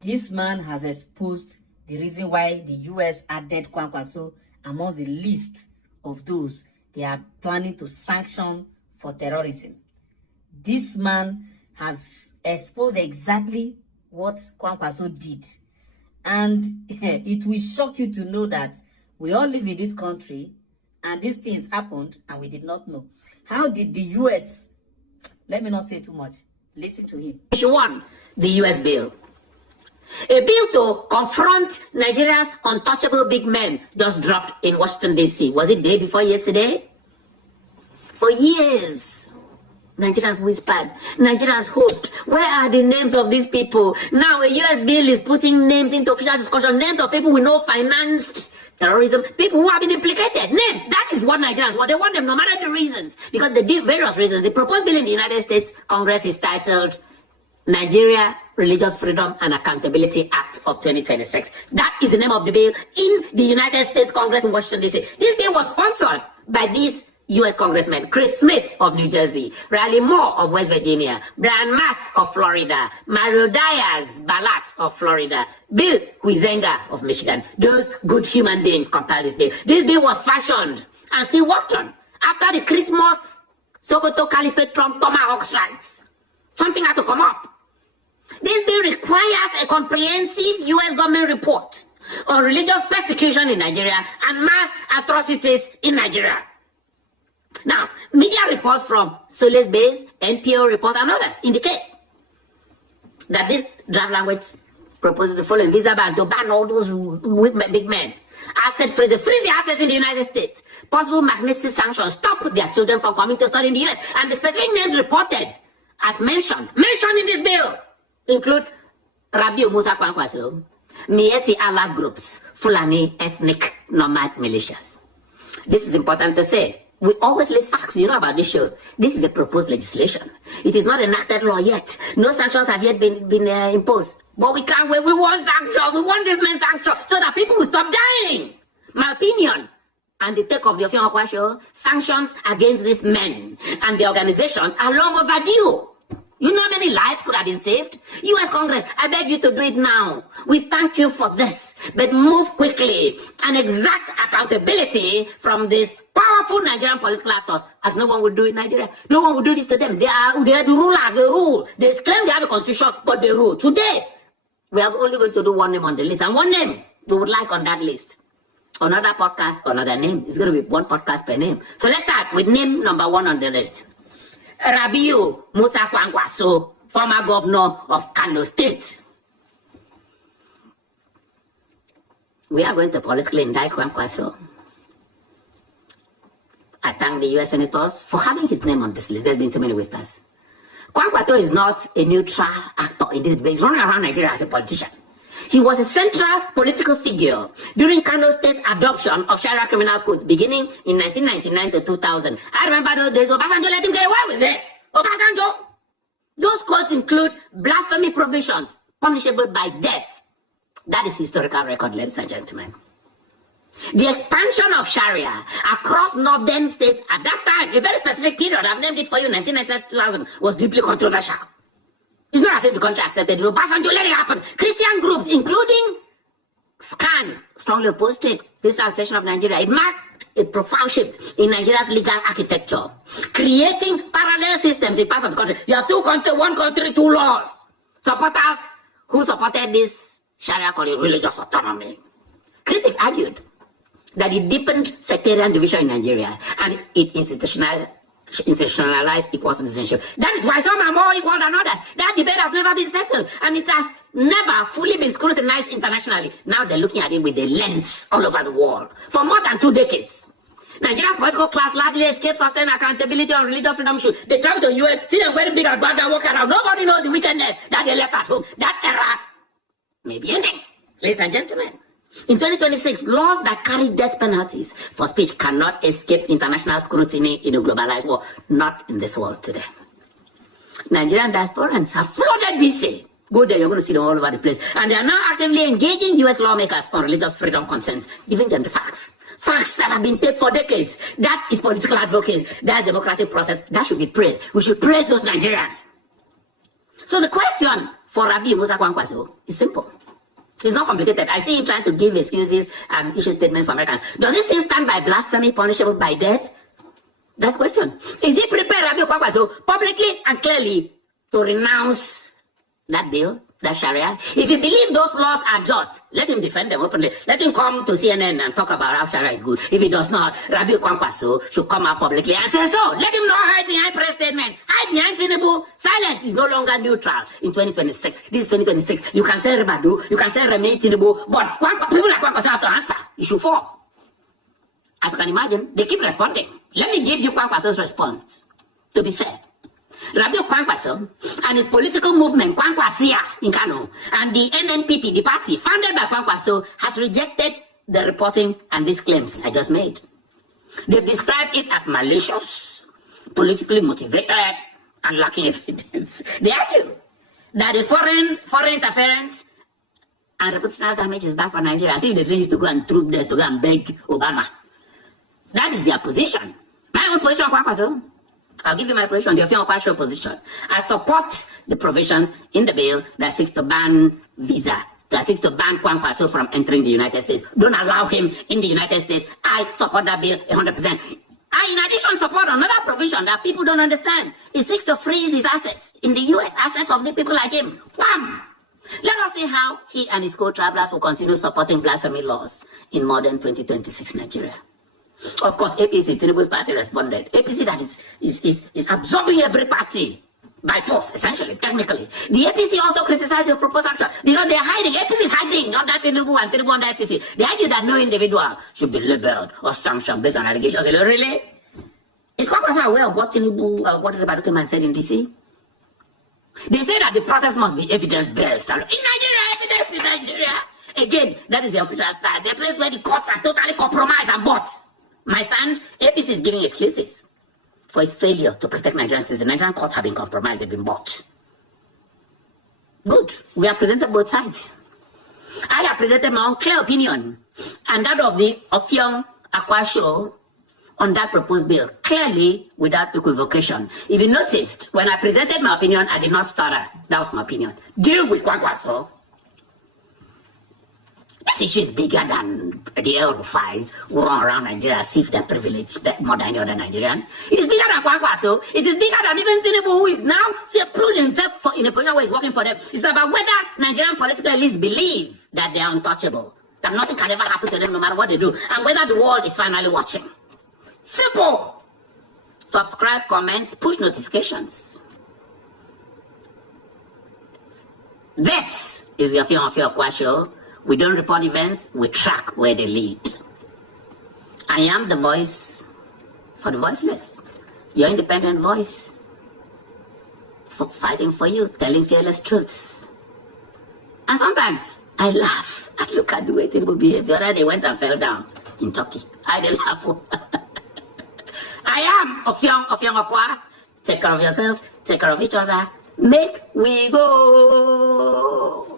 This man has exposed the reason why the US added Kwankwaso among the list of those they are planning to sanction for terrorism. This man has exposed exactly what Kwankwaso did. And it will shock you to know that we all live in this country and these things happened and we did not know. How did the US, let me not say too much, listen to him. Issue 1, the US bill. A bill to confront Nigeria's untouchable big men just dropped in Washington, D.C. Was it day before yesterday? For years, Nigerians whispered, Nigerians hoped, where are the names of these people? Now a US bill is putting names into official discussion, names of people we know financed terrorism, people who have been implicated, names. That is what Nigerians want. They want them no matter the reasons. Because the various reasons. The proposed bill in the United States Congress is titled Nigeria Religious Freedom and Accountability Act of 2026. That is the name of the bill in the United States Congress in Washington, D.C. This bill was sponsored by these U.S. Congressmen: Chris Smith of New Jersey, Riley Moore of West Virginia, Brian Mast of Florida, Mario Diaz-Balart of Florida, Bill Huizenga of Michigan. Those good human beings compiled this bill. This bill was fashioned and still worked on after the Christmas Sokoto Caliphate Trump Tomahawk strikes. Something had to come up. This bill requires a comprehensive U.S. government report on religious persecution in Nigeria and mass atrocities in Nigeria. Now, media reports from Solace Base, NPO reports, and others indicate that this draft language proposes the following: visa ban to ban all those big men, asset freeze the assets in the United States, possible magnitude sanctions, stop their children from coming to study in the U.S., and the specific names reported as mentioned in this bill include Rabiu Musa Kwankwaso, Mieti Allied groups, Fulani ethnic nomad militias. This is important to say. We always list facts, you know about this show. This is a proposed legislation. It is not enacted law yet. No sanctions have yet been imposed. But we can't wait. We want sanctions. We want this man sanctions so that people will stop dying. My opinion, and the take of the Offiong Aqua show, sanctions against these men and the organizations are long overdue. You know how many lives could have been saved? U.S. Congress, I beg you to do it now. We thank you for this, but move quickly and exact accountability from this powerful Nigerian political actors, as no one would do in Nigeria. No one would do this to them. They are the rulers, they rule. They claim they have a constitution, but they rule. Today, we are only going to do one name on the list, and one name we would like on that list. Another podcast, another name. It's going to be one podcast per name. So let's start with name number 1 on the list. Rabiu Musa Kwankwaso, former governor of Kano State. We are going to politically indict Kwankwaso. I thank the U.S. senators for having his name on this list. There's been too many whispers. Kwankwaso is not a neutral actor in this debate. He's running around Nigeria as a politician. He was a central political figure during Kano State's adoption of Sharia criminal codes beginning in 1999 to 2000. I remember those days. Obasanjo let him get away with it. Obasanjo. Those codes include blasphemy provisions punishable by death. That is historical record, ladies and gentlemen. The expansion of Sharia across northern states at that time, a very specific period, I've named it for you, 1999 to 2000, was deeply controversial. It's not as if the country accepted it. Obasanjo let it happen. Christian groups, including SCAN, strongly opposed it. Christian Association of Nigeria. It marked a profound shift in Nigeria's legal architecture, creating parallel systems in parts of the country. You have one country, two laws. Supporters who supported this Sharia called it religious autonomy. Critics argued that it deepened sectarian division in Nigeria and it institutionalized equal citizenship. That is why some are more equal than others. That debate has never been settled, and it has never fully been scrutinized internationally. Now they're looking at it with a lens all over the world. For more than 2 decades, Nigeria's political class largely escaped certain accountability on religious freedom issues. They travel to US, see them wearing big and bad and walk around. Nobody knows the wickedness that they left at home. That era may be ending, ladies and gentlemen. In 2026, laws that carry death penalties for speech cannot escape international scrutiny in a globalized world. Not in this world today. Nigerian diasporans have flooded DC. Go there, you're going to see them all over the place. And they are now actively engaging U.S. lawmakers on religious freedom concerns, giving them the facts. Facts that have been taped for decades. That is political advocacy. That democratic process. That should be praised. We should praise those Nigerians. So the question for Rabi Musa Kwankwaso is simple. It's not complicated. I see him trying to give excuses and issue statements for Americans. Does he still stand by blasphemy punishable by death? That's the question. Is he prepared, Rabi Kwankwaso, publicly and clearly to renounce that bill, that Sharia? If you believe those laws are just, let him defend them openly. Let him come to CNN and talk about how Sharia is good. If he does not, Rabi Kwankwaso should come out publicly and say so. Let him not hide behind press statements. Hide behind Tinubu. Silence is no longer neutral in 2026. This is 2026. You can say Rebadu, you can say remain Tinubu, but people like Kwankwaso have to answer. You should fall. As you can imagine, they keep responding. Let me give you Kwankwaso's response. To be fair, Rabi Kwankwaso and his political movement, Kwankwasia in Kano, and the NNPP, the party founded by Kwankwaso, has rejected the reporting and these claims I just made. They've described it as malicious, politically motivated, and lacking evidence. They argue that the foreign interference and reputational damage is bad for Nigeria, as if they used to go and troop there to go and beg Obama. That is their position. My own position, Kwankwaso. I'll give you my position, the Offiong Aqua position. I support the provisions in the bill that seeks to ban visa, that seeks to ban Kwankwaso from entering the United States. Don't allow him in the United States. I support that bill 100%. I, in addition, support another provision that people don't understand. It seeks to freeze his assets in the U.S., assets of the people like him. Wham! Let us see how he and his co-travelers will continue supporting blasphemy laws in modern 2026 Nigeria. Of course, APC, Tinubu's party, responded. APC that is absorbing every party by force, essentially, technically. The APC also criticized the proposed action because they're hiding. APC is hiding under Tinubu and Tinubu under APC. They argue that no individual should be labeled or sanctioned based on allegations. Really? Is Kwankwaso aware of what Tinubu, what Rebadu came and said in DC? They say that the process must be evidence-based. In Nigeria, evidence in Nigeria. Again, that is the official style. The place where the courts are totally compromised and bought. My stand, APC is giving excuses for its failure to protect Nigerians. The Nigerian courts have been compromised, they've been bought. Good. We have presented both sides. I have presented my own clear opinion and that of the Offiong Aqua show on that proposed bill, clearly without equivocation. If you noticed, when I presented my opinion, I did not stutter. That was my opinion. Deal with Kwankwaso. This issue is bigger than the Terr0r who run around Nigeria as if they're privileged more than any other Nigerian. It is bigger than Kwankwaso. It is bigger than even Tinubu, who is now proving himself in a position where he's working for them. It's about whether Nigerian political elites believe that they are untouchable, that nothing can ever happen to them no matter what they do, and whether the world is finally watching. Simple. Subscribe, comment, push notifications. This is the Offiong Aqua show. We don't report events, we track where they lead. I am the voice for the voiceless. Your independent voice. Fighting for you, telling fearless truths. And sometimes I laugh. I look at the way people behave. The other day went and fell down in Turkey. I did laugh. I am Offiong Aqua. Take care of yourselves, take care of each other. Make we go.